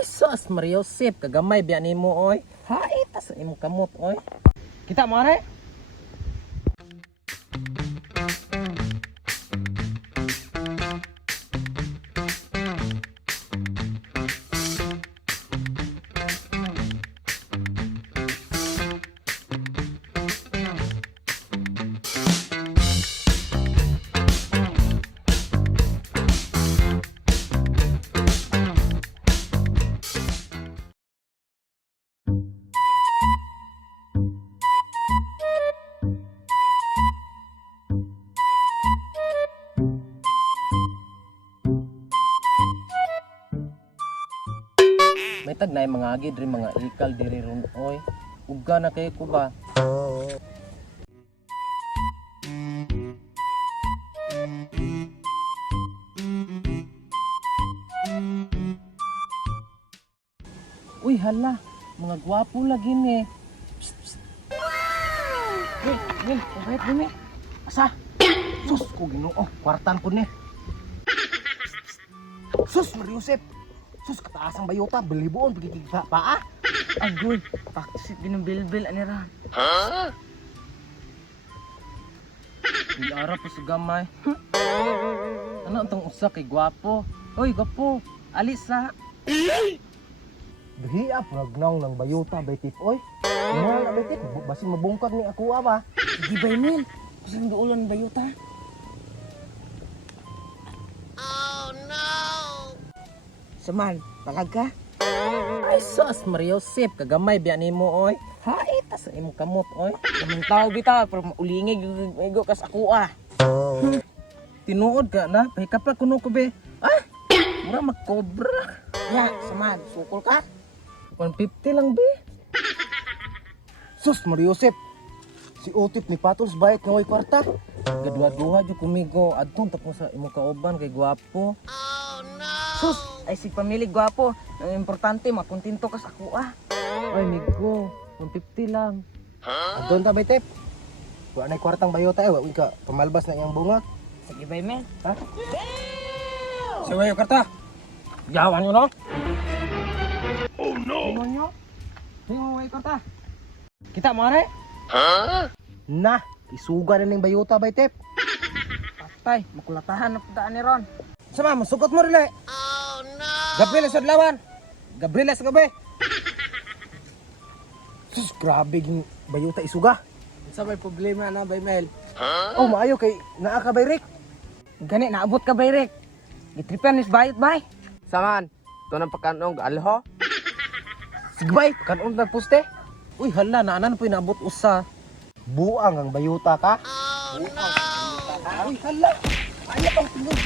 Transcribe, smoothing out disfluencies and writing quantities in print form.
Ay sus, Mario Sip, kagamay biya nimo oy. Hait tas imong kamot oy. Kita mo are? May tagnay mga agi diri mga ikal diri ron oy. Uga na kay ko ba? Uy hala, mga gwapo lagi ni. Psst, psst. Gil, kahit dumi. Asa? Sus, ko Ginoo, kwartan ko ni. Sus, Mario Josep. Sus, kataas ang bayota, beliboon, pagkikita pa ah. Agoy, paksit ginambilbil anira. Hindi ara pa sa gamay. Ano itong usa kay gwapo? Uy, gwapo, alis sa. Dahiap ragnang ng bayota baytip oy. Nga na baytip basin mabungkag ni ako ba. Di ba Emil? Kusang duulan ba yuta? Saman, palag ka? Ay sus, Mario Josep, kagamay biya nimo oy. Hait tas imong kamot oy. Kamang tao bita, pero maulingig yung ego kas ako ah. Tinuod ka na, pahikapag kuno ko be. Ah, mura magkobra. Ya, saman, sukol ka? 150 lang be. Sus Mario Josep. Si Otip ni Patols bayat nga way kwarta. Gadwa-duha jud kumigo adtong tapos sa imong kauban kay gwapo. Sus, ay si pamilig gwapo. Ang importante, makontento kas ako ah. Ay migo, 150 lang. Adon ta baytip. Wa nay kwartang bayota wa ka pamalbas na iyang bunga. Sige ba Emil? Ha? Siwayo karta. Yawan nyo no? Oh no. Ano nyo? Siwayo karta. Kita mo are? Na, isuga na ning bayota baytip. Patay, makulatahan na pagdaan ni Ron. Sama masugot mo rile. Oh no. Gabriel sa lawan. Gabriel sa gabi. Sus, grabe ging bayota isuga. Sa may problema na by mail. Oh, maayo kay naa ka bay Rick. Gani, naabot ka ba Rick? Gitripan is bayot bay. Saman, to nang pagkanong alho. Sige bay, kanon na poste. Uy hala, naanan po inabot usa. Buang ang bayota ka. Uy hala, ayaw pang tulog.